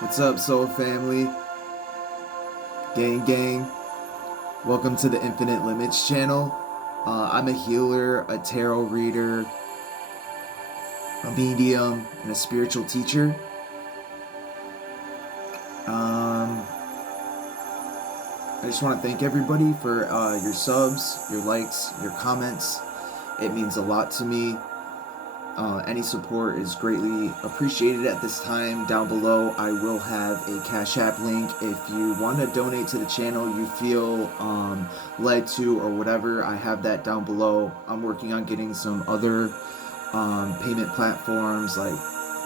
What's up, soul family? Gang, gang. Welcome to the Infinite Limits channel. I'm a healer, a tarot reader, a medium, and a spiritual teacher. I just want to thank everybody for your subs, your likes, your comments. It means a lot to me. Any support is greatly appreciated at this time. Down below, I will have a Cash App link. If you want to donate to the channel, you feel led to, or whatever, I have that down below. I'm working on getting some other payment platforms like,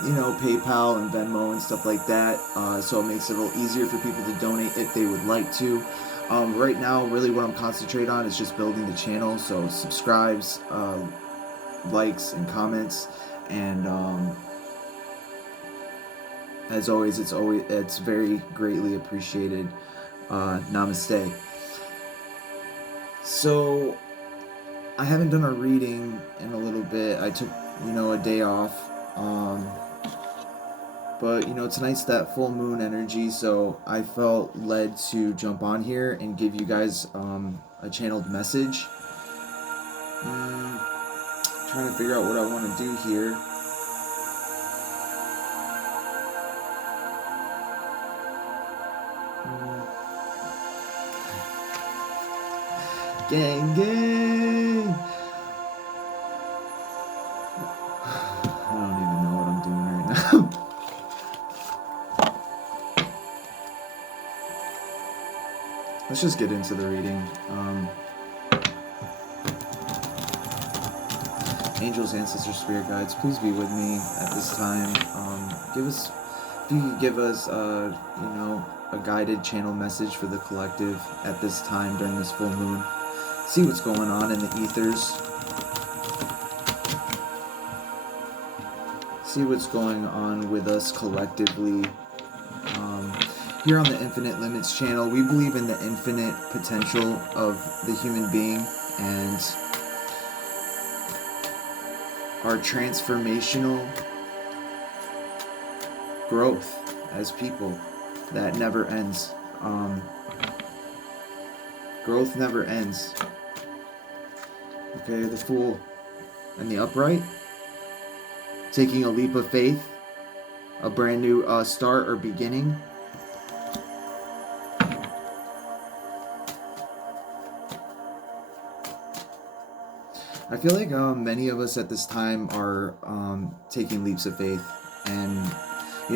PayPal and Venmo and stuff like that. So it makes it a little easier for people to donate if they would like to. Right now, really what I'm concentrating on is just building the channel. So subscribes, likes and comments, and as always, it's very greatly appreciated. Namaste. So I haven't done a reading in a little bit. I took a day off, but tonight's that full moon energy, so I felt led to jump on here and give you guys a channeled message. Trying to figure out what I want to do here. Gang, gang! I don't even know what I'm doing right now. Let's just get into the reading. Angels, ancestors, spirit guides, please be with me at this time. If you could give us, a guided channel message for the collective at this time during this full moon. See what's going on in the ethers. See what's going on with us collectively. Here on the Infinite Limits channel, we believe in the infinite potential of the human being and our transformational growth as people that never ends. Growth never ends. Okay, the Fool and the Upright, taking a leap of faith, a brand new start or beginning. I feel like many of us at this time are taking leaps of faith, and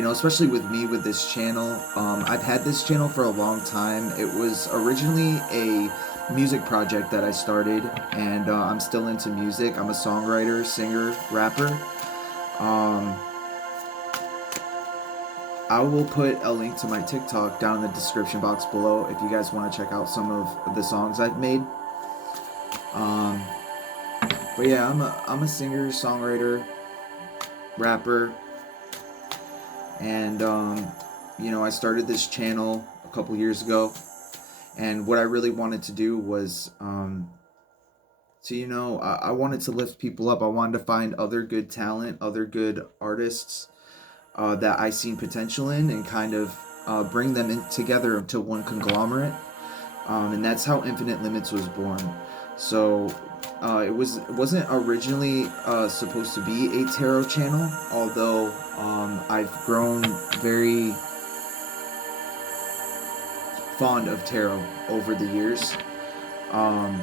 especially with me with this channel. I've had this channel for a long time. It was originally a music project that I started, and I'm still into music. I'm a songwriter, singer, rapper. I will put a link to my TikTok down in the description box below if you guys want to check out some of the songs I've made. But yeah, I'm a singer, songwriter, rapper, and I started this channel a couple years ago, and what I really wanted to do was I wanted to lift people up. I wanted to find other good talent, other good artists that I seen potential in, and kind of bring them in together to one conglomerate, and that's how Infinite Limits was born. So it wasn't originally supposed to be a tarot channel, although I've grown very fond of tarot over the years. I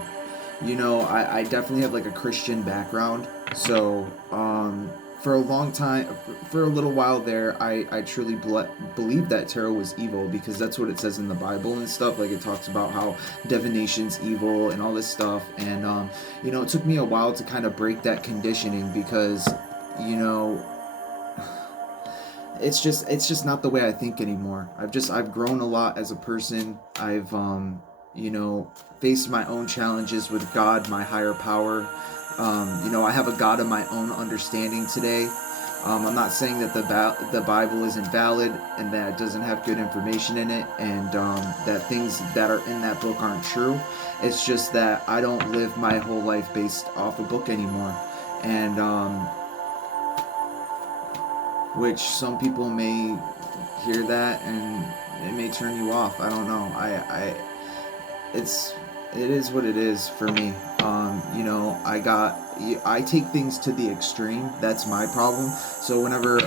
definitely have like a Christian background, so for a long time, for a little while there, I truly believed that tarot was evil, because that's what it says in the Bible and stuff. Like, it talks about how divination's evil and all this stuff, and it took me a while to kind of break that conditioning, because it's just not the way I think anymore. I've grown a lot as a person. I've faced my own challenges with God, my higher power. I have a God of my own understanding today. I'm not saying that the Bible isn't valid and that it doesn't have good information in it, and that things that are in that book aren't true. It's just that I don't live my whole life based off a book anymore. And which some people may hear that and it may turn you off. I don't know. It is what it is for me. I take things to the extreme. That's my problem. So whenever,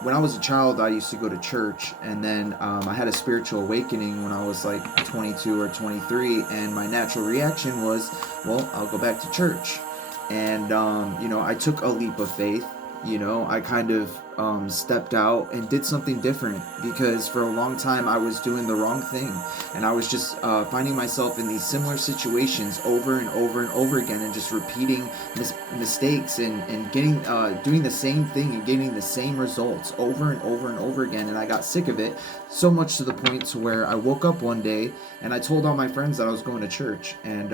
when I was a child, I used to go to church, and then I had a spiritual awakening when I was like 22 or 23, and my natural reaction was, well, I'll go back to church. And, I took a leap of faith. I kind of stepped out and did something different, because for a long time I was doing the wrong thing, and I was just finding myself in these similar situations over and over and over again, and just repeating mistakes and getting doing the same thing and getting the same results over and over and over again. And I got sick of it, so much to the point to where I woke up one day and I told all my friends that I was going to church, and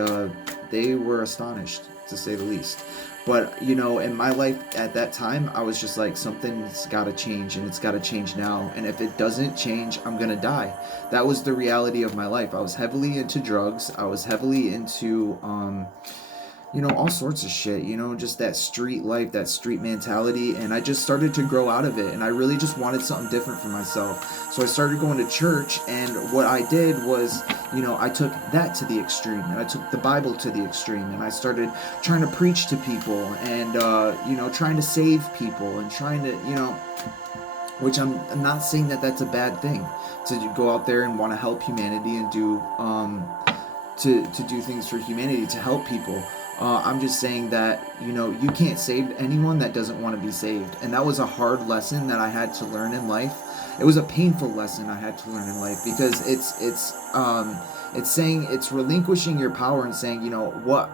they were astonished, to say the least. But in my life at that time, I was just like, something's got to change, and it's got to change now, and if it doesn't change, I'm gonna die. That was the reality of my life. I was heavily into drugs. I was heavily into all sorts of shit, just that street life, that street mentality. And I just started to grow out of it. And I really just wanted something different for myself. So I started going to church. And what I did was, I took that to the extreme. And I took the Bible to the extreme. And I started trying to preach to people and, trying to save people and trying to, which I'm not saying that that's a bad thing, to go out there and want to help humanity and do, to do things for humanity, to help people. I'm just saying that, you can't save anyone that doesn't want to be saved. And that was a hard lesson that I had to learn in life. It was a painful lesson I had to learn in life, because it's relinquishing your power and saying, what,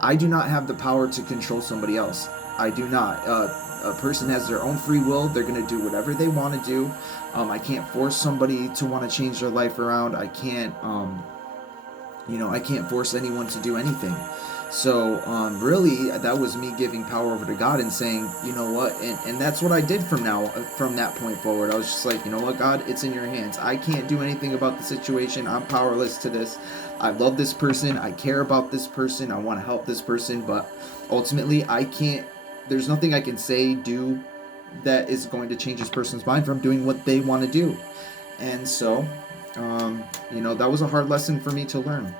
I do not have the power to control somebody else. I do not. A person has their own free will. They're going to do whatever they want to do. I can't force somebody to want to change their life around. I can't, I can't force anyone to do anything. So really, that was me giving power over to God and saying, you know what, and that's what I did from that point forward. I was just like, you know what, God, it's in your hands. I can't do anything about the situation. I'm powerless to this. I love this person. I care about this person. I want to help this person, but ultimately, I can't. There's nothing I can say, do, that is going to change this person's mind from doing what they want to do. And so, that was a hard lesson for me to learn.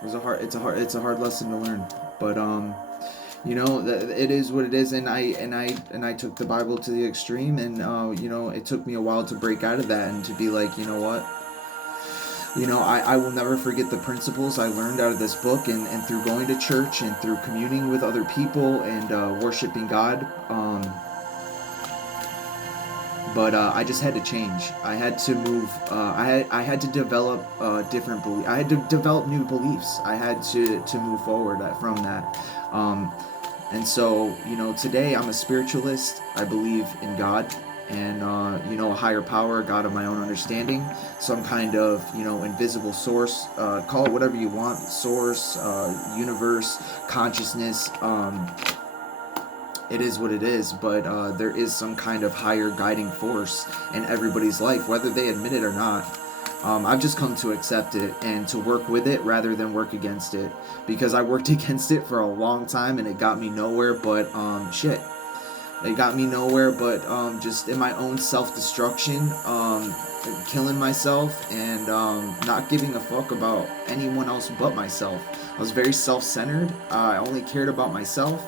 It's a hard lesson to learn, but it is what it is. And I took the Bible to the extreme, and it took me a while to break out of that and to be like, you know what, I will never forget the principles I learned out of this book, and through going to church and through communing with other people and worshiping God. But I just had to change. I had to move. I had to develop different beliefs. I had to develop new beliefs. I had to move forward from that. And so, today I'm a spiritualist. I believe in God and, a higher power, God of my own understanding, some kind of, invisible source, call it whatever you want, source, universe, consciousness. It is what it is, but there is some kind of higher guiding force in everybody's life, whether they admit it or not. I've just come to accept it and to work with it rather than work against it, because I worked against it for a long time and it got me nowhere but It got me nowhere but just in my own self-destruction, killing myself and not giving a fuck about anyone else but myself. I was very self-centered. I only cared about myself.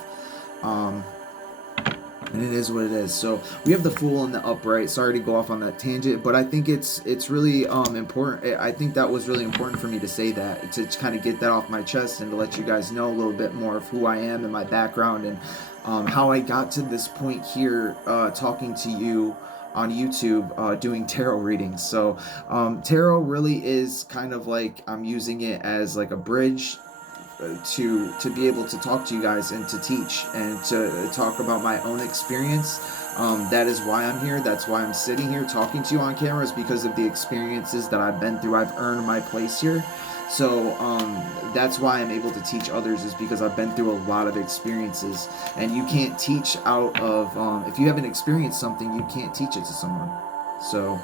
And it is what it is. So we have the Fool and the Upright. Sorry to go off on that tangent, but I think it's really important. I think that was really important for me to say that, to kind of get that off my chest and to let you guys know a little bit more of who I am and my background and how I got to this point here talking to you on YouTube doing tarot readings. So tarot really is kind of like, I'm using it as like a bridge to be able to talk to you guys and to teach and to talk about my own experience. That is why I'm here. That's why I'm sitting here talking to you on camera, is because of the experiences that I've been through. I've earned my place here. So that's why I'm able to teach others, is because I've been through a lot of experiences. And you can't teach out of, if you haven't experienced something, you can't teach it to someone. So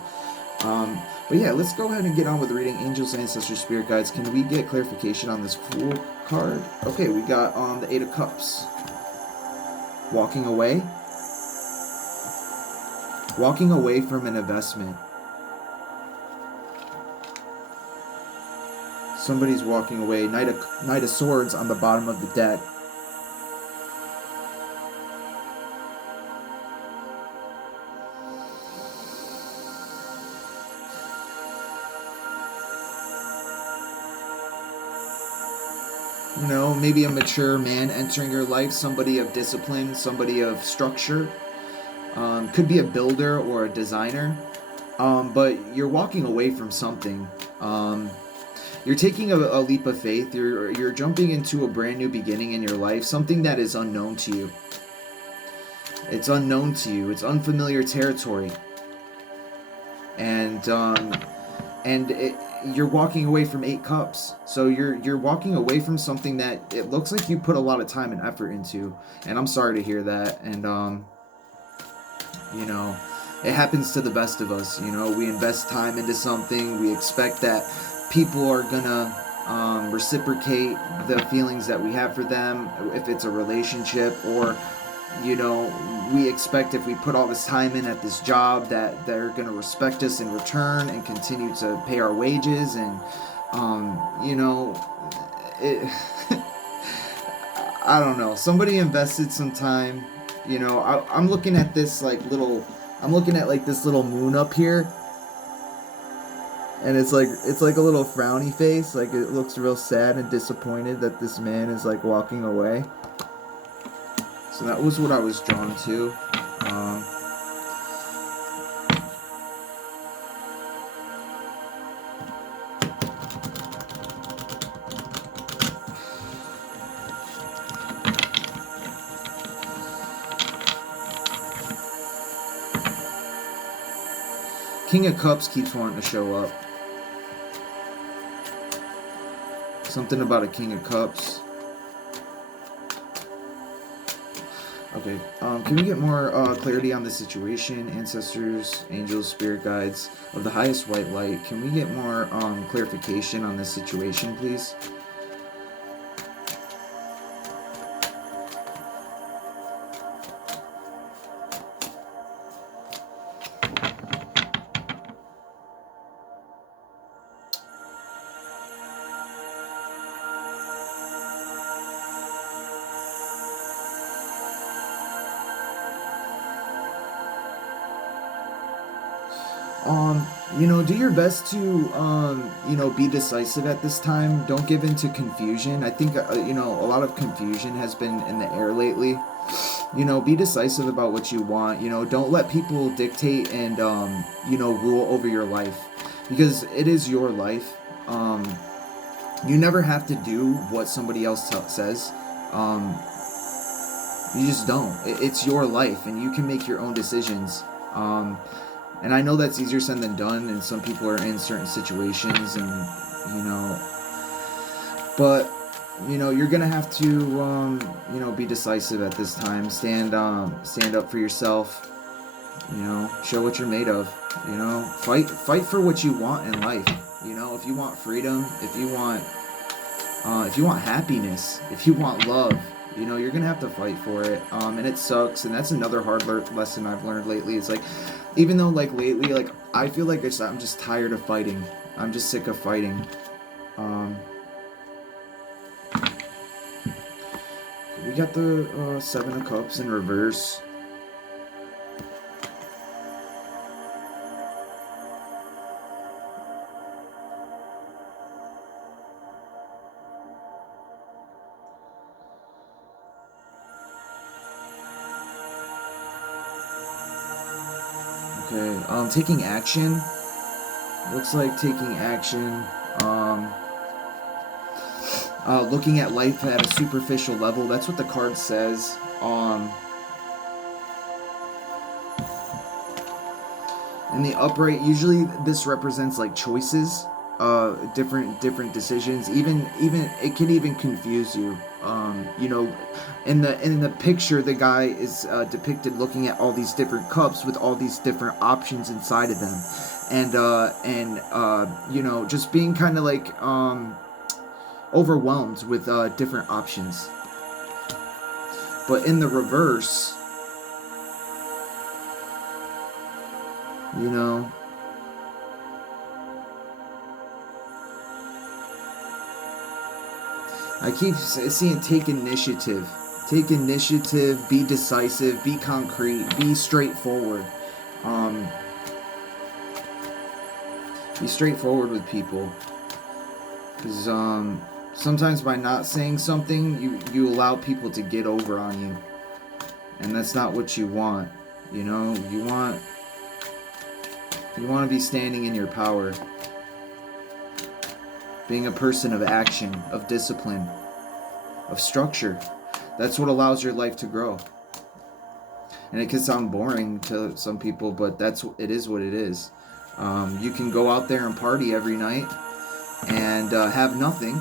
but yeah, let's go ahead and get on with reading Angels, Ancestors, Spirit Guides. Can we get clarification on this Fool card? Okay, we got the Eight of Cups. Walking away. Walking away from an investment. Somebody's walking away. Knight of Swords on the bottom of the deck. You know, maybe a mature man entering your life, somebody of discipline, somebody of structure. Could be a builder or a designer. But you're walking away from something. You're taking a leap of faith. You're jumping into a brand new beginning in your life, something that is unknown to you. It's unknown to you. It's unfamiliar territory. And you're walking away from 8 cups. So you're walking away from something that it looks like you put a lot of time and effort into. And I'm sorry to hear that. And you know, it happens to the best of us. You know, we invest time into something. We expect that people are gonna reciprocate the feelings that we have for them, if it's a relationship, or you know, we expect if we put all this time in at this job that they're gonna respect us in return and continue to pay our wages. And you know, it I don't know, somebody invested some time. You know, I'm looking at this like little, I'm looking at like this little moon up here, and it's like a little frowny face. Like it looks real sad and disappointed that this man is like walking away. So that was what I was drawn to. King of Cups keeps wanting to show up. Something about a King of Cups. Okay, can we get more clarity on the situation? Ancestors, angels, spirit guides of the highest white light. Can we get more clarification on this situation, please? You know, do your best to, you know, be decisive at this time. Don't give in to confusion. I think, you know, a lot of confusion has been in the air lately. You know, be decisive about what you want. You know, don't let people dictate and, you know, rule over your life. Because it is your life. You never have to do what somebody else says. You just don't. It's your life, and you can make your own decisions. And I know that's easier said than done, and some people are in certain situations, and, you know, but, you know, you're gonna have to, you know, be decisive at this time. Stand up for yourself, you know, show what you're made of, you know, fight for what you want in life. You know, if you want freedom, if you want happiness, if you want love, you know, you're gonna have to fight for it. And it sucks, and that's another hard lesson I've learned lately. It's like, even though like lately, like I feel like I'm just tired of fighting. I'm just sick of fighting. We got the 7 of Cups in reverse. Okay, taking action. Looks like taking action. Looking at life at a superficial level. That's what the card says. In the upright, usually this represents like choices, different decisions. Even it can even confuse you. You know, in the picture, the guy is depicted looking at all these different cups with all these different options inside of them, and you know, just being kind of like overwhelmed with different options. But in the reverse, you know, I keep seeing take initiative. Take initiative, be decisive, be concrete, be straightforward. Be straightforward with people. Because sometimes by not saying something, you allow people to get over on you. And that's not what you want. You know, you want to be standing in your power. Being a person of action, of discipline, of structure. That's what allows your life to grow. And it can sound boring to some people, but it is what it is. You can go out there and party every night and have nothing,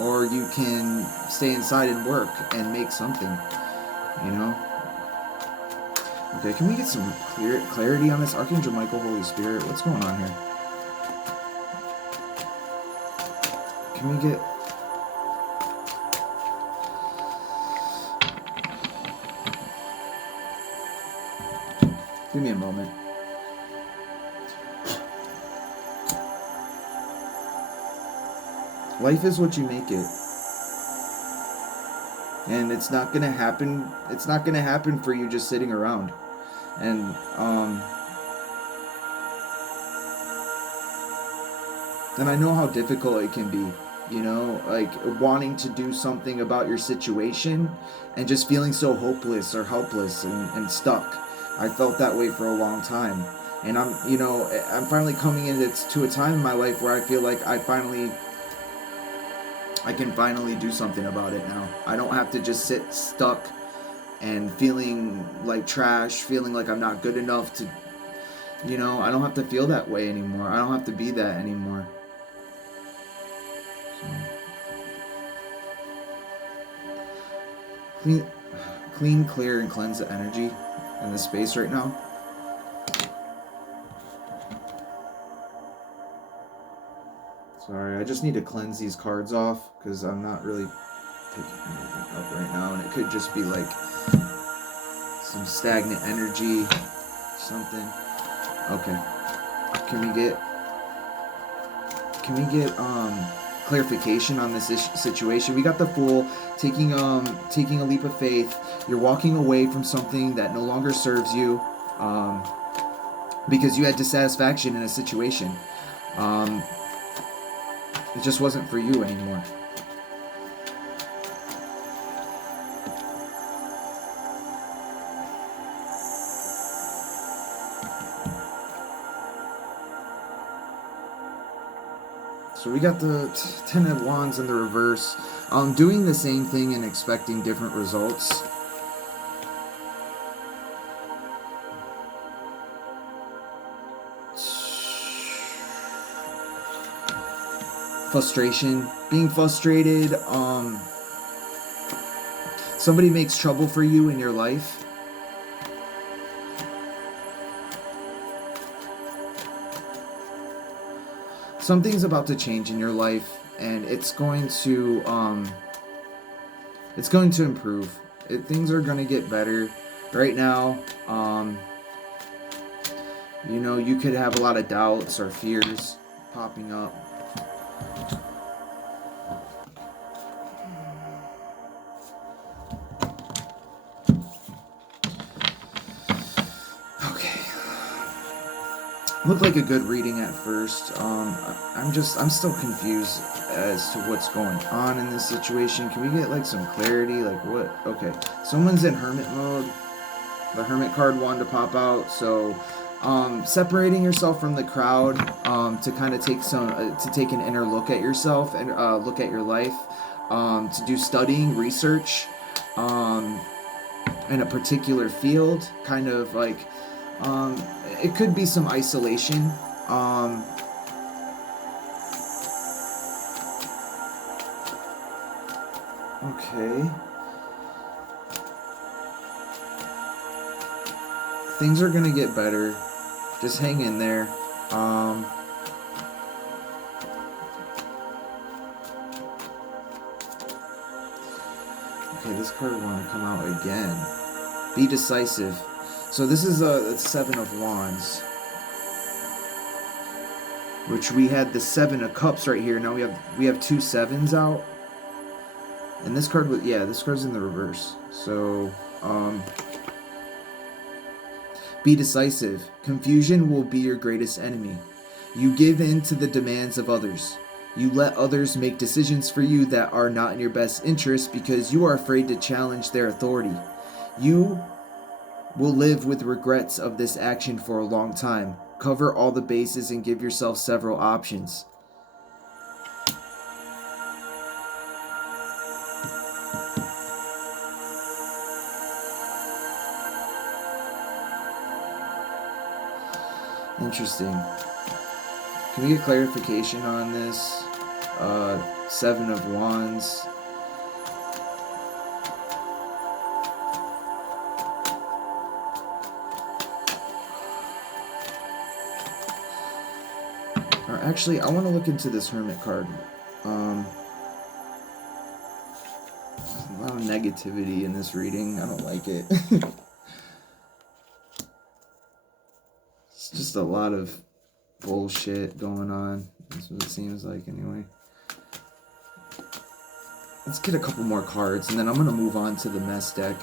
or you can stay inside and work and make something, you know? Okay, can we get some clarity on this? Archangel Michael, Holy Spirit, what's going on here? Can we get... Give me a moment. Life is what you make it. And it's not gonna happen. It's not gonna happen for you just sitting around. And I know how difficult it can be, you know, like wanting to do something about your situation and just feeling so hopeless or helpless and stuck. I felt that way for a long time. And I'm finally coming into a time in my life where I feel like I can finally do something about it now. I don't have to just sit stuck and feeling like trash, feeling like I'm not good enough to, you know, I don't have to feel that way anymore. I don't have to be that anymore. So, clean, clear, and cleanse the energy in the space right now. Sorry, I just need to cleanse these cards off because I'm not really picking anything up right now, and it could just be like some stagnant energy, something. Okay. Can we get clarification on this situation? We got the Fool taking a leap of faith. You're walking away from something that no longer serves you because you had dissatisfaction in a situation. It just wasn't for you anymore. So we got the Ten of Wands in the reverse. Doing the same thing and expecting different results. Frustration, being frustrated. Somebody makes trouble for you in your life. Something's about to change in your life, and it's going to improve. Things are going to get better. Right now, you know, you could have a lot of doubts or fears popping up. Looked like a good reading at first. I'm still confused as to what's going on in this situation. Can we get like some clarity? Like what? Okay, someone's in hermit mode. The hermit card wanted to pop out. So, separating yourself from the crowd to kind of take an inner look at yourself and look at your life. To do studying, research, in a particular field. Kind of like. It could be some isolation. Okay. Things are gonna get better. Just hang in there. Okay, this card want to come out again. Be decisive. So this is a 7 of Wands, which we had the 7 of Cups right here. Now we have 2 sevens out, and this card this card's in the reverse. So be decisive. Confusion will be your greatest enemy. You give in to the demands of others. You let others make decisions for you that are not in your best interest because you are afraid to challenge their authority. You will live with regrets of this action for a long time. Cover all the bases and give yourself several options. Interesting. Can we get clarification on this? 7 of Wands. Or actually, I want to look into this Hermit card. A lot of negativity in this reading. I don't like it. It's just a lot of bullshit going on. That's what it seems like anyway. Let's get a couple more cards, and then I'm going to move on to the mess deck.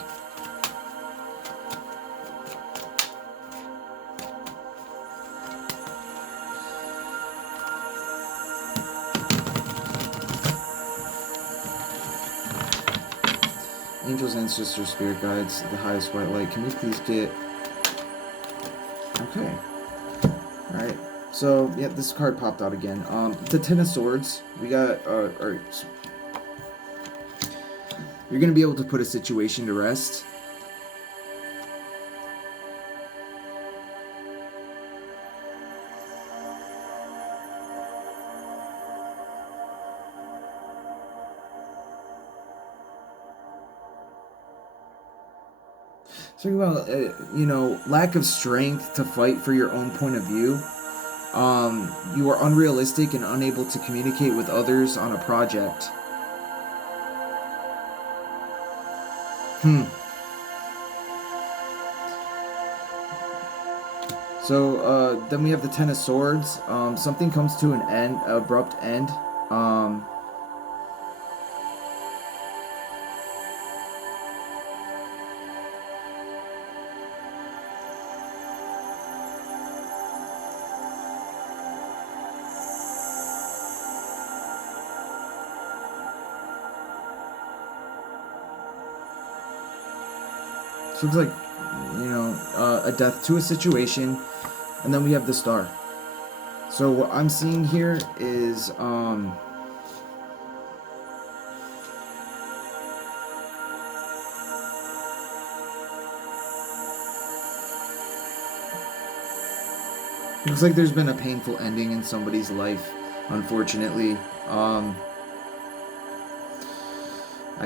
Angels, ancestors, spirit guides, the highest white light. Can we please get... Okay. Alright. So, yeah, this card popped out again. The 10 of Swords. We got... you're going to be able to put a situation to rest. Talking about, lack of strength to fight for your own point of view. You are unrealistic and unable to communicate with others on a project. So, then we have the 10 of Swords. Something comes to an end, abrupt end. Looks like, a death to a situation, and then we have the Star. So what I'm seeing here is, looks like there's been a painful ending in somebody's life, unfortunately.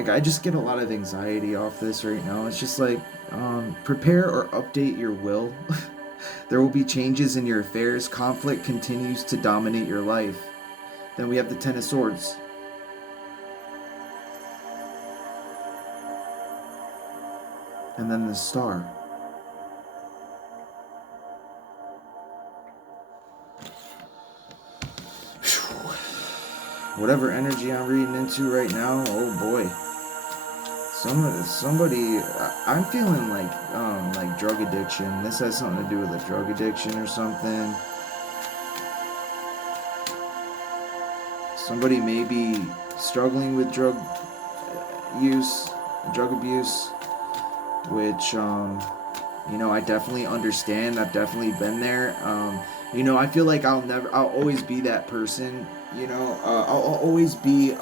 I just get a lot of anxiety off this right now. It's just like, prepare or update your will. There will be changes in your affairs. Conflict continues to dominate your life. Then we have the 10 of Swords. And then the Star. Whatever energy I'm reading into right now, oh boy. Somebody, I'm feeling like drug addiction. This has something to do with a drug addiction or something. Somebody may be struggling with drug abuse, which, I definitely understand. I've definitely been there. I feel like I'll always be that person. I'll always be,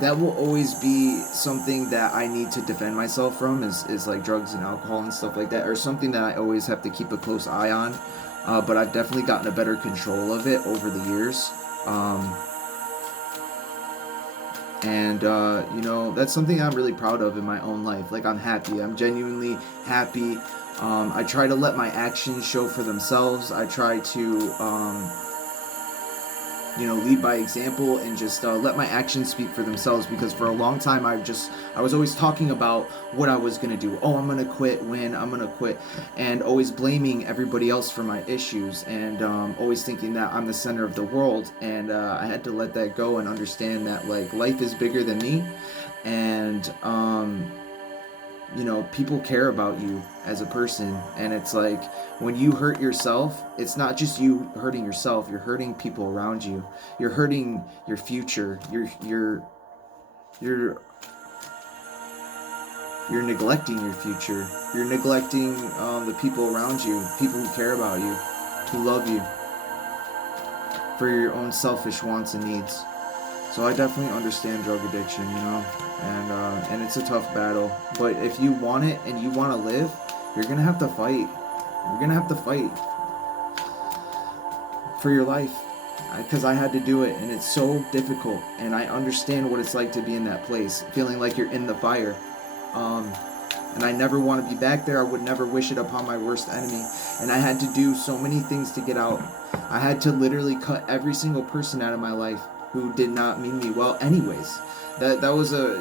that will always be something that I need to defend myself from is like drugs and alcohol and stuff like that, or something that I always have to keep a close eye on. But I've definitely gotten a better control of it over the years. That's something I'm really proud of in my own life. Like, I'm happy. I'm genuinely happy. I try to let my actions show for themselves. I try to, lead by example and just let my actions speak for themselves, because for a long time I was always talking about what I was going to do. Oh, I'm going to quit when I'm going to quit, and always blaming everybody else for my issues, and always thinking that I'm the center of the world. And I had to let that go and understand that like life is bigger than me, and people care about you as a person. And it's like when you hurt yourself, it's not just you hurting yourself, you're hurting people around you. You're hurting your future. You're neglecting your future. You're neglecting the people around you, people who care about you, who love you, for your own selfish wants and needs. So I definitely understand drug addiction, and it's a tough battle. But if you want it and you want to live, you're gonna have to fight. You're gonna have to fight for your life, because I had to do it, and it's so difficult. And I understand what it's like to be in that place, feeling like you're in the fire. And I never want to be back there. I would never wish it upon my worst enemy. And I had to do so many things to get out. I had to literally cut every single person out of my life who did not mean me well anyways. That was a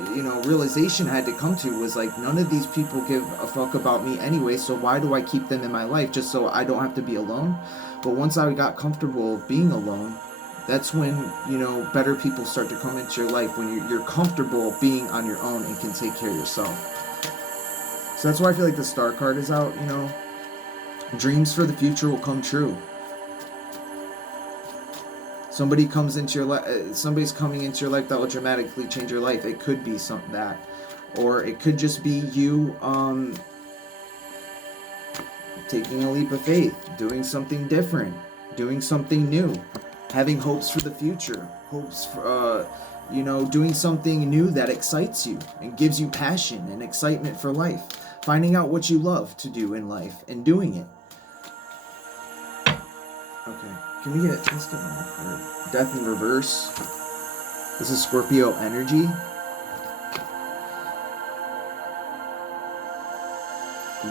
realization I had to come to, was like, none of these people give a fuck about me anyway, so why do I keep them in my life just so I don't have to be alone? But once I got comfortable being alone, that's when better people start to come into your life, when you're comfortable being on your own and can take care of yourself. So that's why I feel like the star card is out. Dreams for the future will come true. Somebody's coming into your life that will dramatically change your life. It could be something that, or it could just be you taking a leap of faith, doing something different, doing something new, having hopes for the future, hopes for doing something new that excites you and gives you passion and excitement for life, finding out what you love to do in life and doing it. Okay. Can we get Death in reverse? This is Scorpio energy.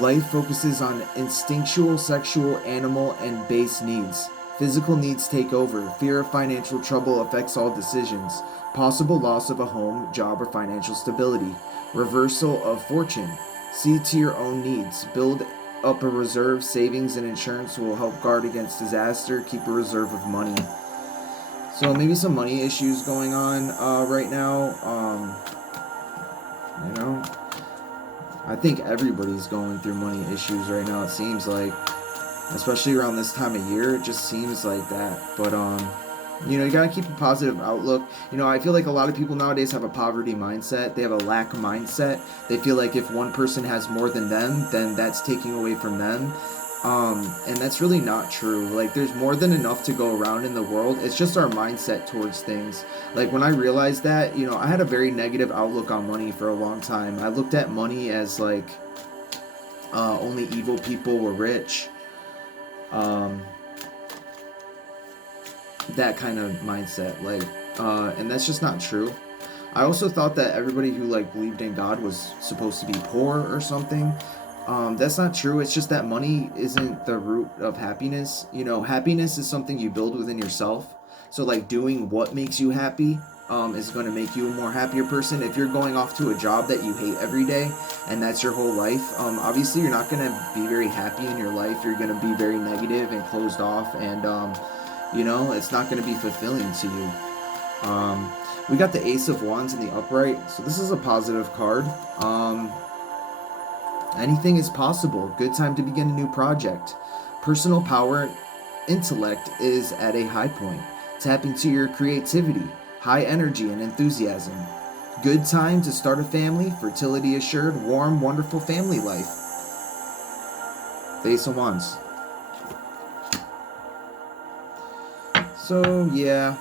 Life focuses on instinctual, sexual, animal, and base needs. Physical needs take over. Fear of financial trouble affects all decisions. Possible loss of a home, job, or financial stability. Reversal of fortune. See to your own needs. Build up a reserve. Savings and insurance will help guard against disaster. Keep a reserve of money. So maybe some money issues going on right now. I think everybody's going through money issues right now, it seems like. Especially around this time of year, it just seems like that. But, you gotta keep a positive outlook. I feel like a lot of people nowadays have a poverty mindset. They have a lack mindset. They feel like if one person has more than them, then that's taking away from them. And that's really not true. Like, there's more than enough to go around in the world. It's just our mindset towards things. Like, when I realized that, I had a very negative outlook on money for a long time. I looked at money as, like, only evil people were rich. That kind of mindset. Like, and that's just not true. I also thought that everybody who, like, believed in God was supposed to be poor or something. That's not true. It's just that money isn't the root of happiness. Happiness is something you build within yourself. So, like, doing what makes you happy is going to make you a more happier person. If you're going off to a job that you hate every day and that's your whole life, obviously you're not going to be very happy in your life. You're going to be very negative and closed off, and it's not going to be fulfilling to you. We got the Ace of Wands in the upright, so this is a positive card. Anything is possible. Good time to begin a new project. Personal power, intellect is at a high point. Tap into your creativity, high energy, and enthusiasm. Good time to start a family. Fertility assured. Warm, wonderful family life. The Ace of Wands. So, yeah.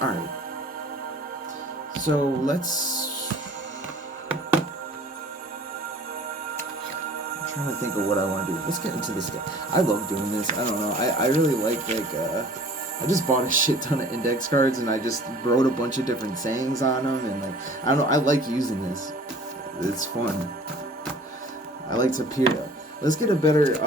Alright. So, let's... I'm trying to think of what I want to do. Let's get into this guy. I love doing this. I don't know. I really like, I just bought a shit ton of index cards, and I just wrote a bunch of different sayings on them, and, like, I don't know. I like using this. It's fun. I like to let's get a better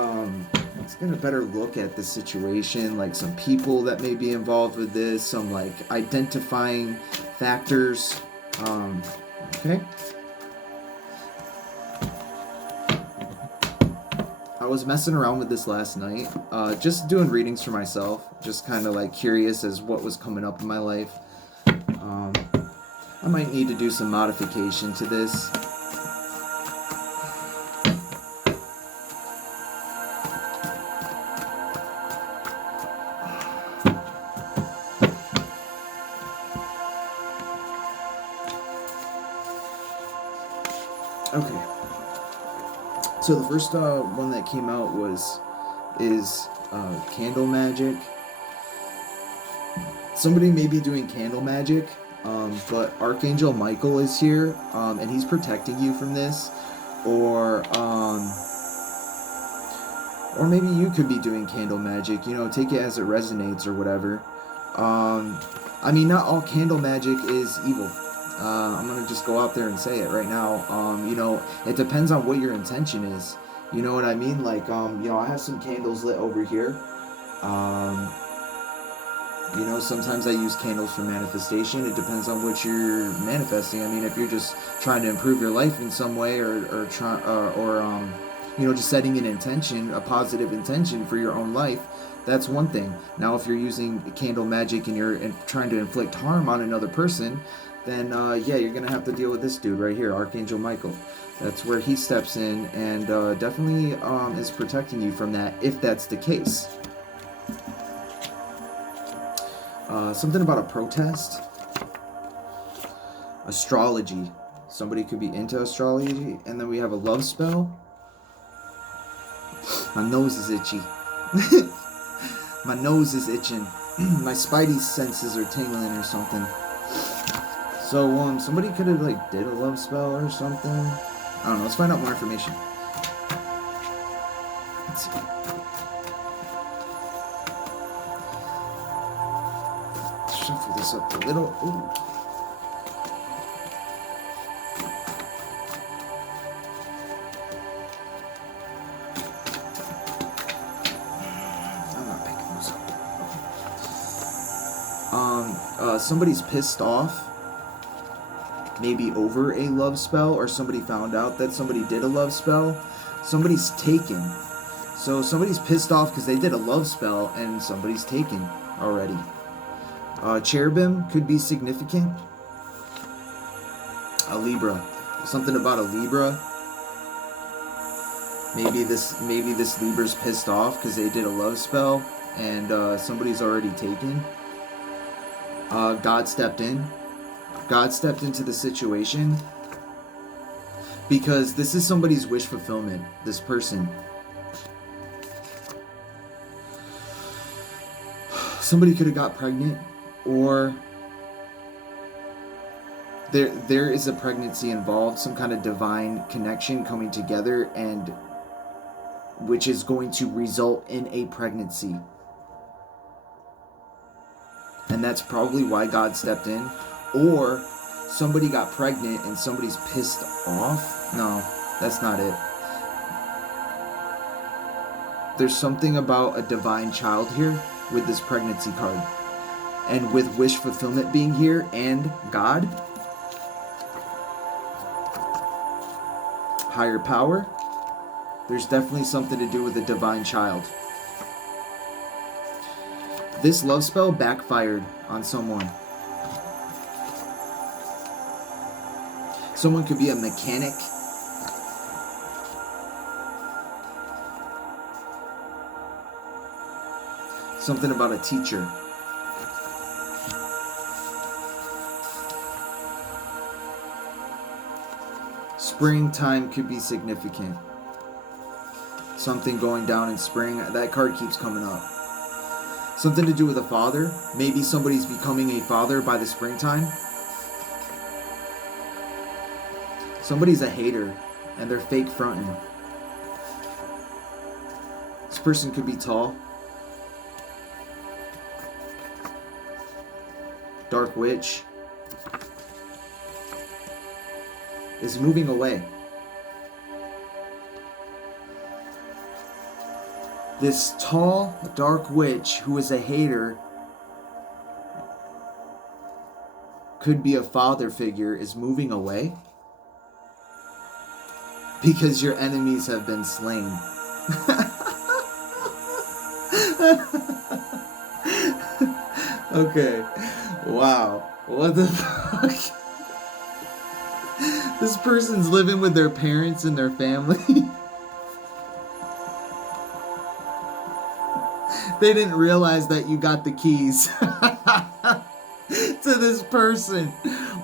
look at the situation, like some people that may be involved with this, some like identifying factors. Okay. I was messing around with this last night, just doing readings for myself, just kind of like curious as what was coming up in my life. I might need to do some modification to this. Okay. So the first one that came out is candle magic. Somebody may be doing candle magic, but Archangel Michael is here, and he's protecting you from this, or maybe you could be doing candle magic. You know, take it as it resonates or whatever. I mean, not all candle magic is evil. I'm gonna just go out there and say it right now. You know, it depends on what your intention is. You know what I mean? Like, you know, I have some candles lit over here. You know, sometimes I use candles for manifestation. It depends on what you're manifesting. I mean, if you're just trying to improve your life in some way, or you know, just setting an intention, a positive intention for your own life, that's one thing. Now, if you're using candle magic and you're trying to inflict harm on another person, then yeah, you're gonna have to deal with this dude right here, Archangel Michael. That's where he steps in and definitely is protecting you from that, if that's the case. Something about a protest. Astrology. Somebody could be into astrology. And then we have a love spell. My nose is itchy. My nose is itching. My spidey senses are tingling or something. So, somebody could have, like, did a love spell or something. I don't know. Let's find out more information. Let's see. Shuffle this up a little. Ooh. I'm not picking those up. Somebody's pissed off. Maybe over a love spell, or somebody found out that somebody did a love spell. Somebody's taken. So somebody's pissed off because they did a love spell and somebody's taken already. Cherubim could be significant. A Libra. Something about a Libra. Maybe this Libra's pissed off because they did a love spell and somebody's already taken. God stepped in. God stepped into the situation because this is somebody's wish fulfillment, this person. Somebody could have got pregnant, or there is a pregnancy involved, some kind of divine connection coming together, and which is going to result in a pregnancy. And that's probably why God stepped in. Or somebody got pregnant and somebody's pissed off. No, that's not it. There's something about a divine child here with this pregnancy card. And with wish fulfillment being here and God, higher power, there's definitely something to do with a divine child. This love spell backfired on someone. Someone could be a mechanic. Something about a teacher. Springtime could be significant. Something going down in spring. That card keeps coming up. Something to do with a father. Maybe somebody's becoming a father by the springtime. Somebody's a hater and they're fake fronting. This person could be tall. Dark witch is moving away. This tall, dark witch who is a hater, could be a father figure, is moving away because your enemies have been slain. Okay. Wow. What the fuck? This person's living with their parents and their family. They didn't realize that you got the keys to this person.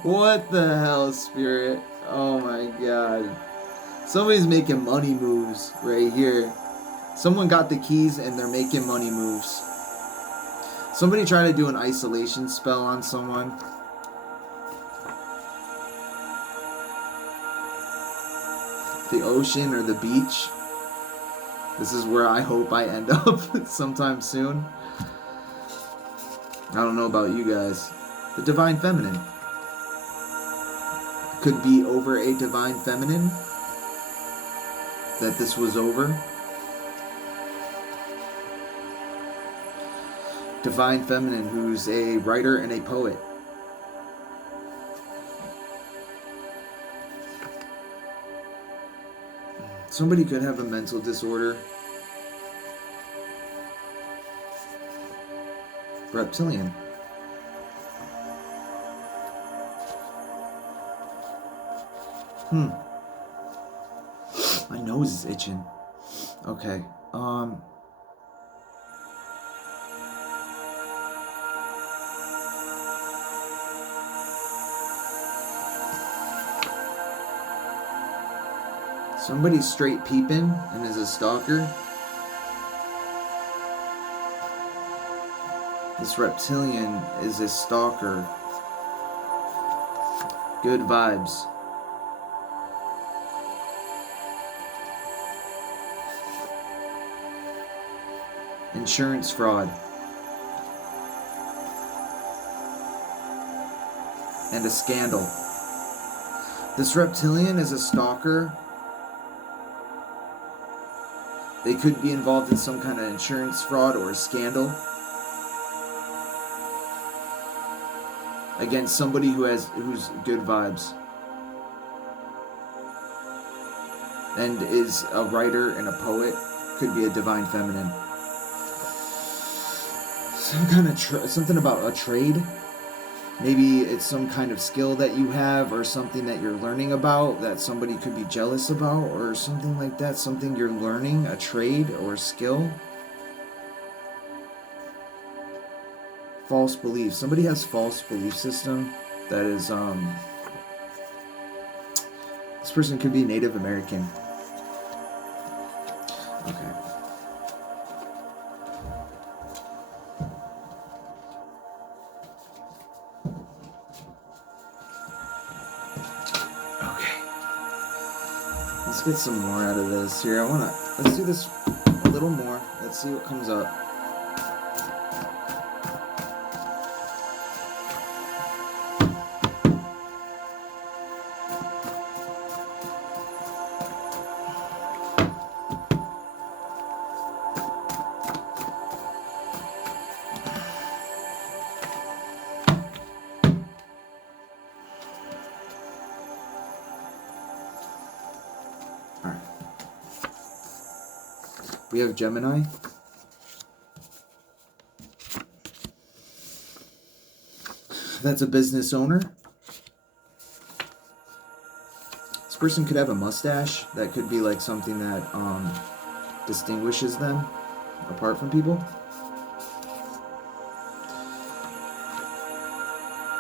What the hell, Spirit? Oh my God. Somebody's making money moves right here. Someone got the keys and they're making money moves. Somebody tried to do an isolation spell on someone. The ocean or the beach. This is where I hope I end up sometime soon. I don't know about you guys. The Divine Feminine. Could be over a Divine Feminine. That this was over. Divine Feminine, who's a writer and a poet. Somebody could have a mental disorder. Reptilian. My nose is itching. Okay. Somebody's straight peeping and is a stalker. This reptilian is a stalker. Good vibes. Insurance fraud. And a scandal. This reptilian is a stalker. They could be involved in some kind of insurance fraud or a scandal against somebody who's good vibes and is a writer and a poet. Could be a Divine Feminine. Some kind of something about a trade. Maybe it's some kind of skill that you have or something that you're learning about that somebody could be jealous about or something like that. Something you're learning, a trade or skill. False belief. Somebody has false belief system that is, this person could be Native American. Okay. Let's get some more out of this here. Let's do this a little more. Let's see what comes up. We have Gemini. That's a business owner. This person could have a mustache. That could be like something that distinguishes them apart from people.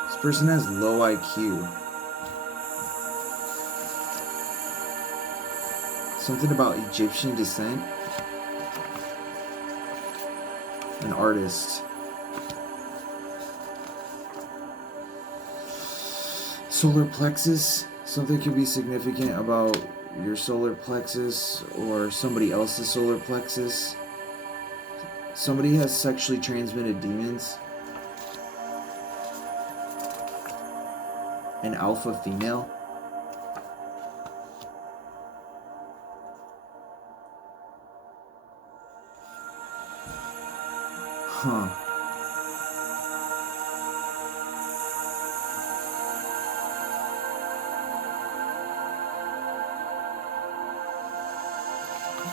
This person has low IQ. Something about Egyptian descent. An artist. Solar plexus. Something could be significant about your solar plexus or somebody else's solar plexus. Somebody has sexually transmitted demons. An alpha female. Huh.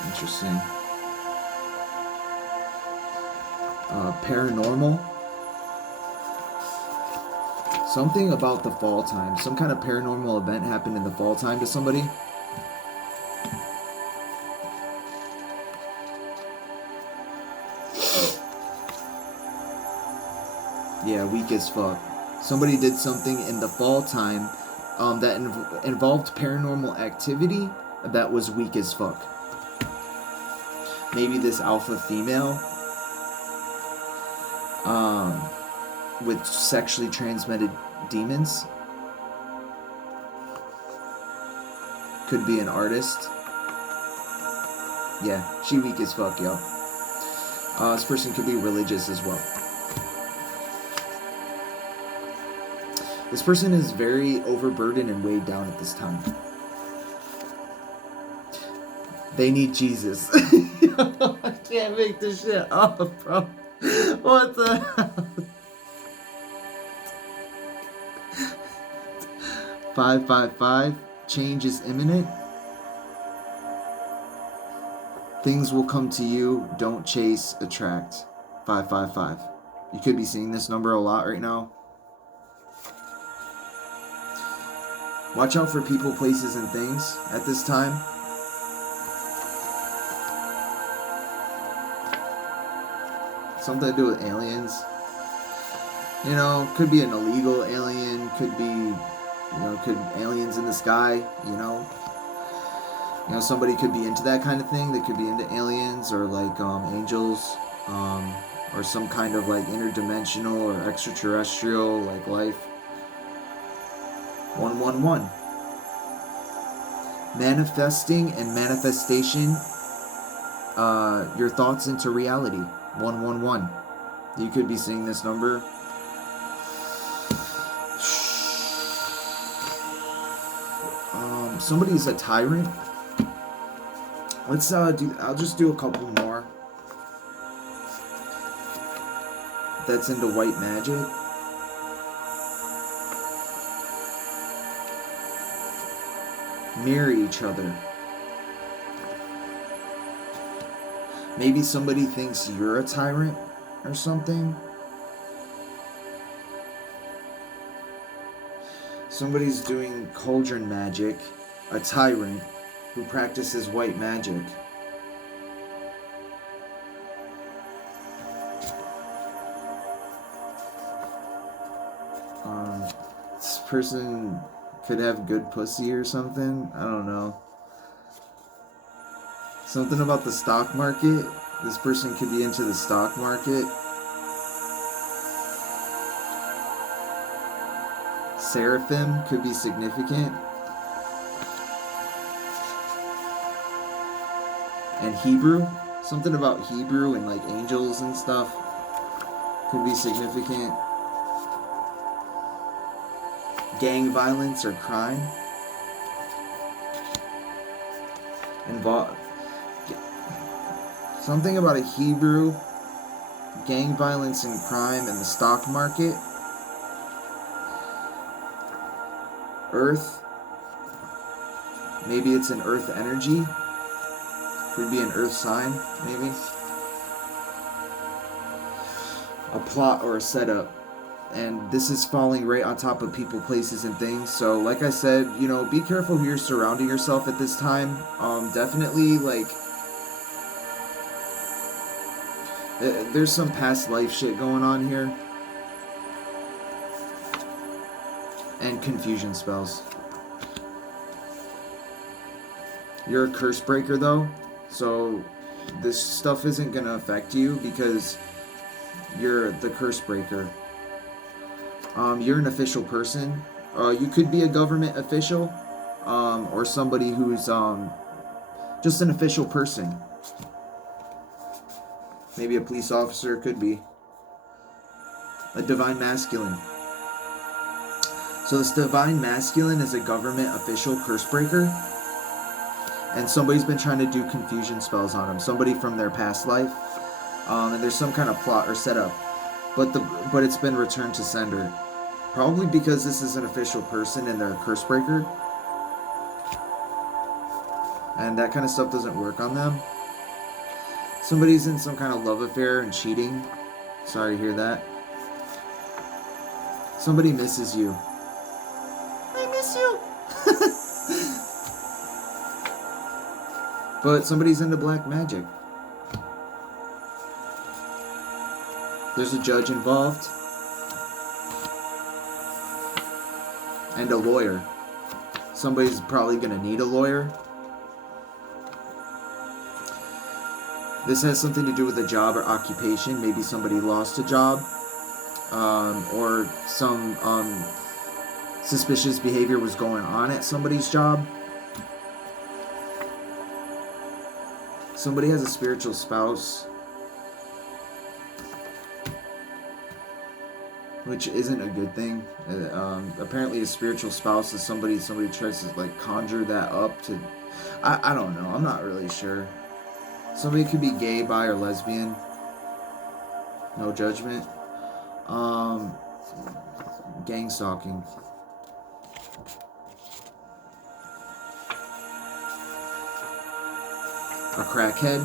Interesting. Paranormal. Something about the fall time. Some kind of paranormal event happened in the fall time to somebody. Yeah, weak as fuck. Somebody did something in the fall time that involved paranormal activity that was weak as fuck. Maybe this alpha female with sexually transmitted demons. Could be an artist. Yeah, she weak as fuck, yo. This person could be religious as well. This person is very overburdened and weighed down at this time. They need Jesus. I can't make this shit up, bro. What the hell? 555. Change is imminent. Things will come to you. Don't chase, attract. 555. You could be seeing this number a lot right now. Watch out for people, places, and things at this time. Something to do with aliens. You know, could be an illegal alien, could be, could aliens in the sky, somebody could be into that kind of thing. They could be into aliens or like angels, or some kind of like interdimensional or extraterrestrial like life. 111. Manifesting and manifestation, your thoughts into reality. 111. You could be seeing this number. Somebody's a tyrant. Let's I'll just do a couple more. That's into white magic. Mirror each other. Maybe somebody thinks you're a tyrant or something. Somebody's doing cauldron magic, a tyrant who practices white magic. This person could have good pussy or something. I don't know. Something about the stock market. This person could be into the stock market. Seraphim could be significant. And Hebrew. Something about Hebrew and like angels and stuff could be significant. Gang violence or crime. Something about a Hebrew, gang violence and crime in the stock market. Earth. Maybe it's an earth energy. Could be an earth sign, maybe. A plot or a setup. And this is falling right on top of people, places, and things. So, like I said, be careful who you're surrounding yourself at this time. Definitely, there's some past life shit going on here. And confusion spells. You're a curse breaker, though. So, this stuff isn't going to affect you because you're the curse breaker. You're an official person. You could be a government official, or somebody who's just an official person. Maybe a police officer, could be. A divine masculine. So this divine masculine is a government official curse breaker. And somebody's been trying to do confusion spells on him. Somebody from their past life. and there's some kind of plot or setup, but it's been returned to sender. Probably because this is an official person and they're a curse breaker, and that kind of stuff doesn't work on them. Somebody's in some kind of love affair and cheating. Sorry to hear that. Somebody misses you. I miss you. But somebody's into black magic. There's a judge involved. And a lawyer. Somebody's probably going to need a lawyer. This has something to do with a job or occupation. Maybe somebody lost a job. Or some suspicious behavior was going on at somebody's job. Somebody has a spiritual spouse, which isn't a good thing. Apparently a spiritual spouse is somebody tries to like conjure that up to, I don't know, I'm not really sure. Somebody could be gay, bi, or lesbian. No judgment. Gang stalking. A crackhead.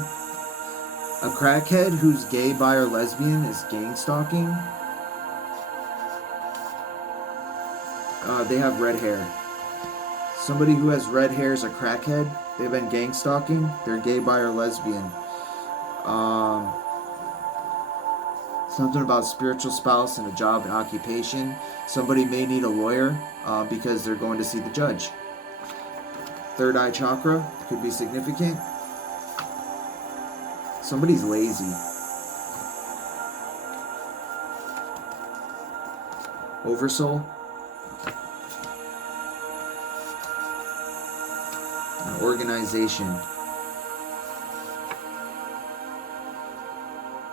A crackhead who's gay, bi, or lesbian is gang stalking. They have red hair. Somebody who has red hair is a crackhead. They've been gang stalking. They're gay, bi, or lesbian. Something about a spiritual spouse and a job and occupation. Somebody may need a lawyer because they're going to see the judge. Third eye chakra could be significant. Somebody's lazy. Oversoul. An organization.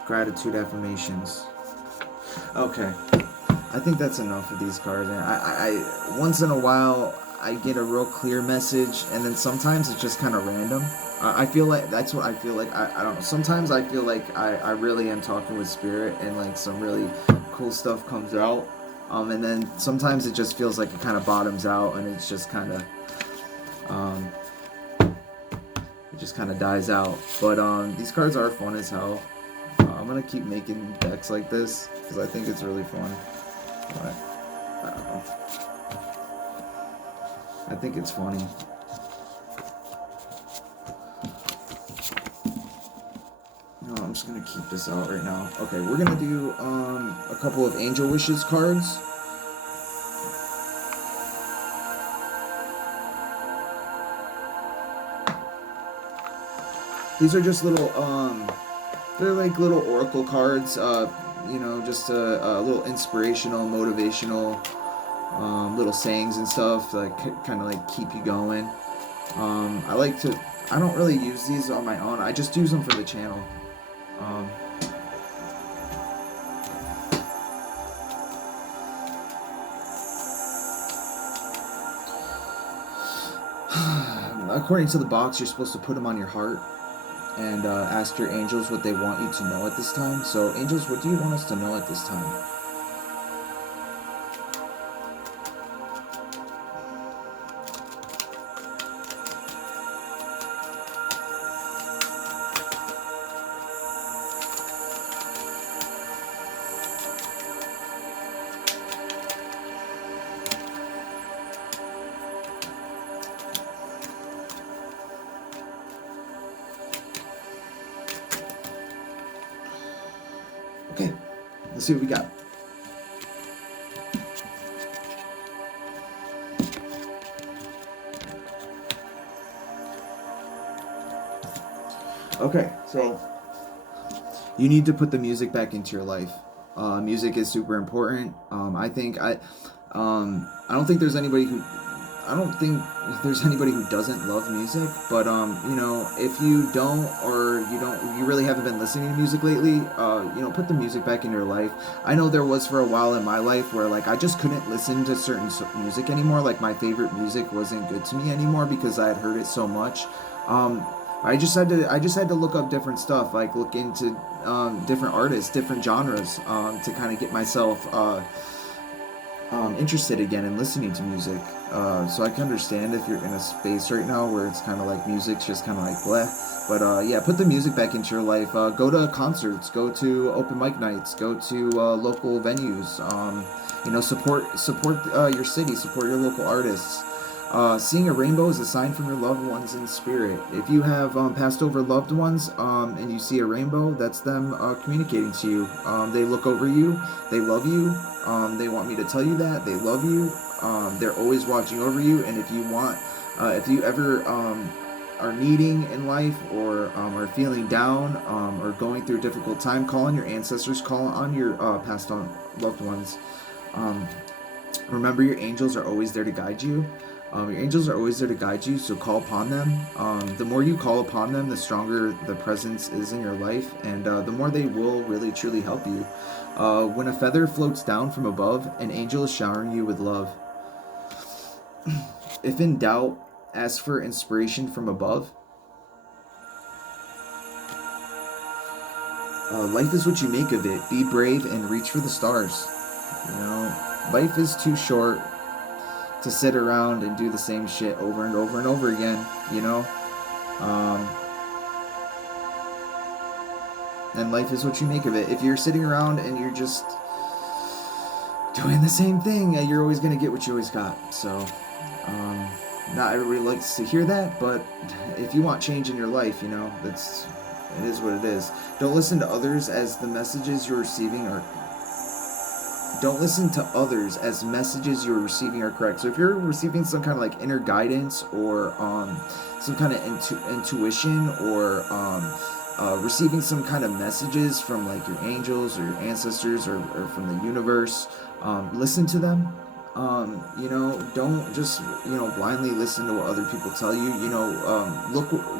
Gratitude affirmations. Okay. I think that's enough of these cards. I once in a while I get a real clear message, and then sometimes it's just kind of random. I feel like that's what I feel like. I don't know. Sometimes I feel like I really am talking with spirit, and like some really cool stuff comes out. And then sometimes it just feels like it kind of bottoms out, and it's just kind of it just kind of dies out. But these cards are fun as hell. I'm gonna keep making decks like this because I think it's really fun. But I don't know. I think it's funny. No, I'm just gonna keep this out right now. Okay, we're gonna do a couple of Angel Wishes cards. These are just little they're like little oracle cards, you know, just a little inspirational, motivational, little sayings and stuff, like kind of like keep you going. I don't really use these on my own. I just use them for the channel. According to the box, you're supposed to put them on your heart and ask your angels what they want you to know at this time. So, angels, what do you want us to know at this time? Okay, let's see what we got. Okay, so you need to put the music back into your life. Music is super important. I don't think there's anybody who doesn't love music, but you know, if you don't, or you really haven't been listening to music lately, you know, put the music back in your life. I know there was for a while in my life where like I just couldn't listen to certain music anymore. Like my favorite music wasn't good to me anymore because I had heard it so much. I just had to look up different stuff, like look into different artists, different genres, to kind of get myself interested again in listening to music. So I can understand if you're in a space right now where it's kind of like music's just kind of like bleh. But yeah, put the music back into your life. Go to concerts, go to open mic nights, go to local venues. Support your city, support your local artists. Seeing a rainbow is a sign from your loved ones in spirit. If you have passed over loved ones and you see a rainbow, that's them communicating to you. They look over you, they love you, they want me to tell you that, they love you, they're always watching over you, and if you ever are needing in life or are feeling down or going through a difficult time, call on your ancestors, call on your passed on loved ones. Remember, your angels are always there to guide you. Your angels are always there to guide you, so call upon them. The more you call upon them, the stronger the presence is in your life, and the more they will really truly help you. When a feather floats down from above, an angel is showering you with love. If in doubt, ask for inspiration from above. Life is what you make of it. Be brave and reach for the stars. Life is too short to sit around and do the same shit over and over and over again, and life is what you make of it. If you're sitting around and you're just doing the same thing, you're always going to get what you always got. So not everybody likes to hear that, but if you want change in your life, it is what it is. Don't listen to others as the messages you're receiving are Don't listen to others as messages you're receiving are correct. So if you're receiving some kind of like inner guidance or some kind of intuition or receiving some kind of messages from like your angels or your ancestors or from the universe, listen to them. Don't just blindly listen to what other people tell you.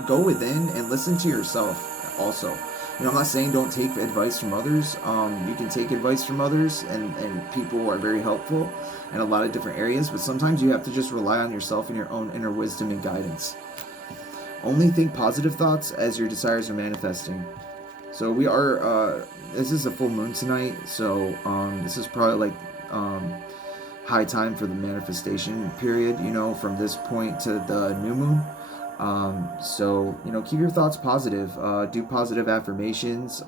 Go within and listen to yourself also. I'm not saying don't take advice from others. You can take advice from others, and people are very helpful in a lot of different areas, but sometimes you have to just rely on yourself and your own inner wisdom and guidance. Only think positive thoughts as your desires are manifesting. So we are, this is a full moon tonight, so this is probably like high time for the manifestation period, from this point to the new moon. So keep your thoughts positive. Do positive affirmations.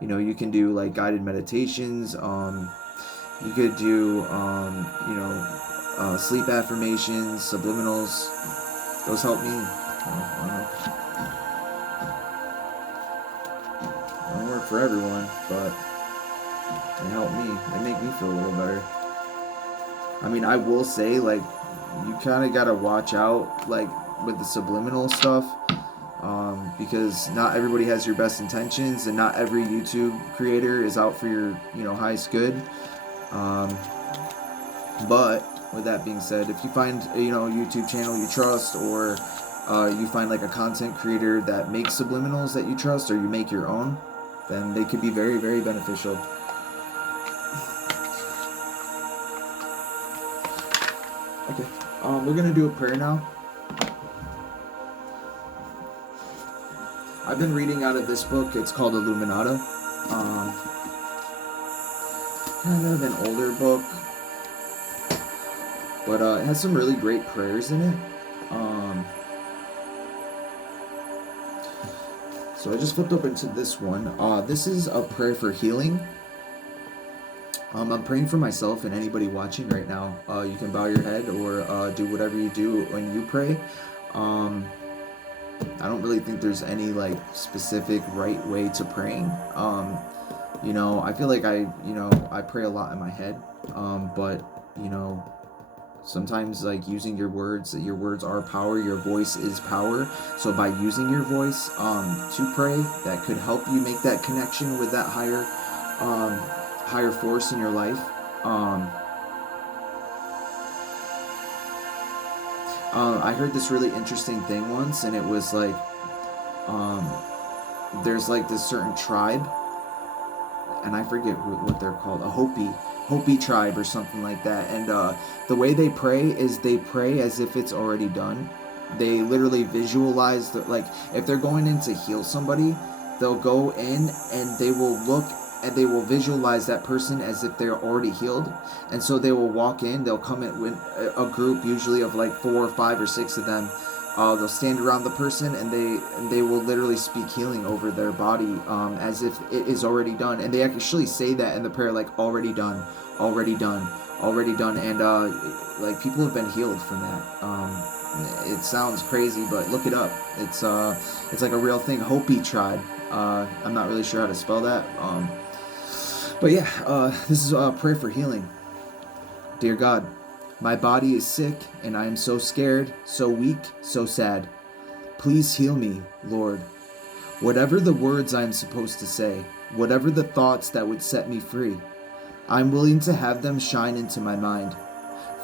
You can do like guided meditations. You could do sleep affirmations, subliminals. Those help me. They don't work for everyone, but they help me. They make me feel a little better. I mean, I will say, like, you kind of gotta watch out, like, with the subliminal stuff, because not everybody has your best intentions, and not every YouTube creator is out for your highest good. But with that being said, if you find a YouTube channel you trust, or you find like a content creator that makes subliminals that you trust, or you make your own, then they could be very, very beneficial. Okay, we're gonna do a prayer now. I've been reading out of this book. It's called Illuminata. Kind of an older book, but it has some really great prayers in it. So I just flipped open to this one. This is a prayer for healing. I'm praying for myself and anybody watching right now. You can bow your head or do whatever you do when you pray. I don't really think there's any like specific right way to praying. I feel like I pray a lot in my head. But sometimes like using your words are power, your voice is power. So by using your voice to pray, that could help you make that connection with that higher force in your life. I heard this really interesting thing once, and it was like, there's like this certain tribe, and I forget what they're called, a Hopi tribe or something like that, and the way they pray is they pray as if it's already done. They literally visualize, like, if they're going in to heal somebody, they'll go in and they will look and they will visualize that person as if they're already healed. And so they will walk in, they'll come in with a group usually of like 4 or 5 or 6 of them. They'll stand around the person and they will literally speak healing over their body, as if it is already done. And they actually say that in the prayer, like, already done, already done, already done. And like, people have been healed from that. It sounds crazy, but look it up. It's like a real thing. Hopi tribe. I'm not really sure how to spell that. But yeah, this is a prayer for healing. Dear God, my body is sick and I am so scared, so weak, so sad. Please heal me, Lord. Whatever the words I am supposed to say, whatever the thoughts that would set me free, I'm willing to have them shine into my mind,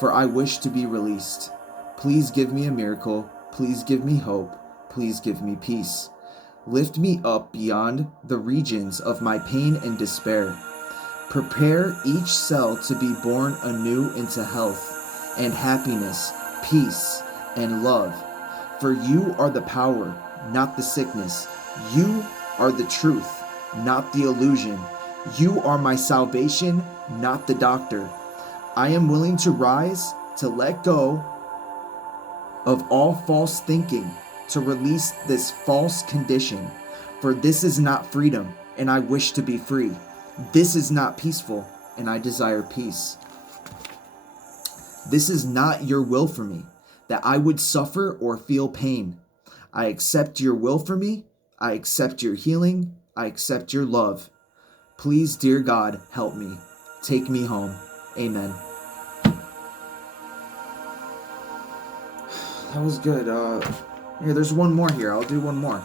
for I wish to be released. Please give me a miracle. Please give me hope. Please give me peace. Lift me up beyond the regions of my pain and despair. Prepare each cell to be born anew into health and happiness, peace, and love. For you are the power, not the sickness. You are the truth, not the illusion. You are my salvation, not the doctor. I am willing to rise, to let go of all false thinking, to release this false condition. For this is not freedom, and I wish to be free. This is not peaceful, and I desire peace. This is not your will for me, that I would suffer or feel pain. I accept your will for me. I accept your healing. I accept your love. Please, dear God, help me. Take me home. Amen. That was good. Here, there's one more here. I'll do one more.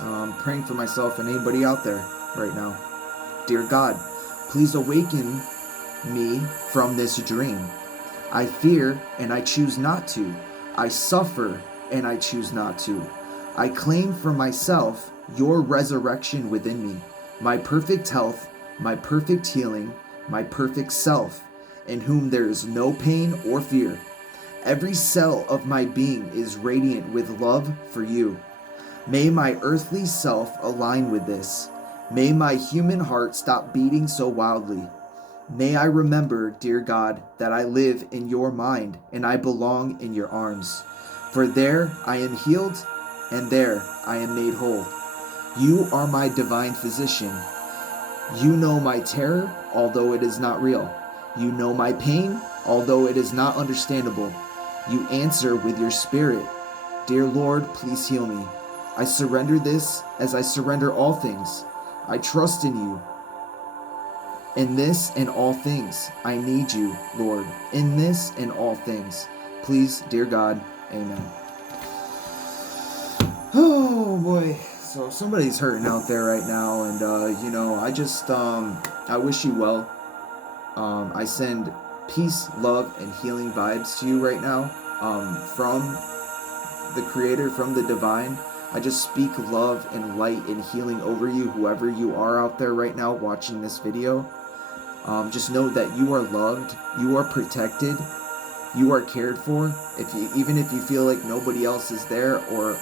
I'm praying for myself and anybody out there right now. Dear God, please awaken me from this dream. I fear and I choose not to. I suffer and I choose not to. I claim for myself your resurrection within me, my perfect health, my perfect healing, my perfect self, in whom there is no pain or fear. Every cell of my being is radiant with love for you. May my earthly self align with this. May my human heart stop beating so wildly. May I remember, dear God, that I live in your mind and I belong in your arms. For there I am healed and there I am made whole. You are my divine physician. You know my terror, although it is not real. You know my pain, although it is not understandable. You answer with your spirit. Dear Lord, please heal me. I surrender this as I surrender all things. I trust in you. In this and all things, I need you, Lord. In this and all things. Please, dear God, amen. Oh boy. So somebody's hurting out there right now, and I just I wish you well. I send peace, love, and healing vibes to you right now, from the Creator, from the Divine. I just speak love and light and healing over you, whoever you are out there right now watching this video. Just know that you are loved, you are protected, you are cared for. Even if you feel like nobody else is there or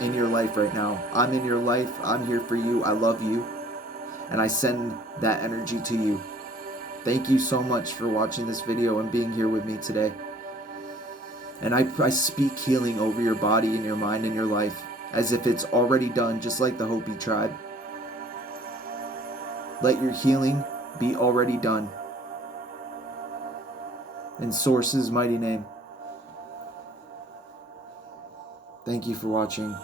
in your life right now, I'm in your life. I'm here for you. I love you, and I send that energy to you. Thank you so much for watching this video and being here with me today. And I speak healing over your body and your mind and your life as if it's already done, just like the Hopi tribe. Let your healing be already done. In Source's mighty name. Thank you for watching.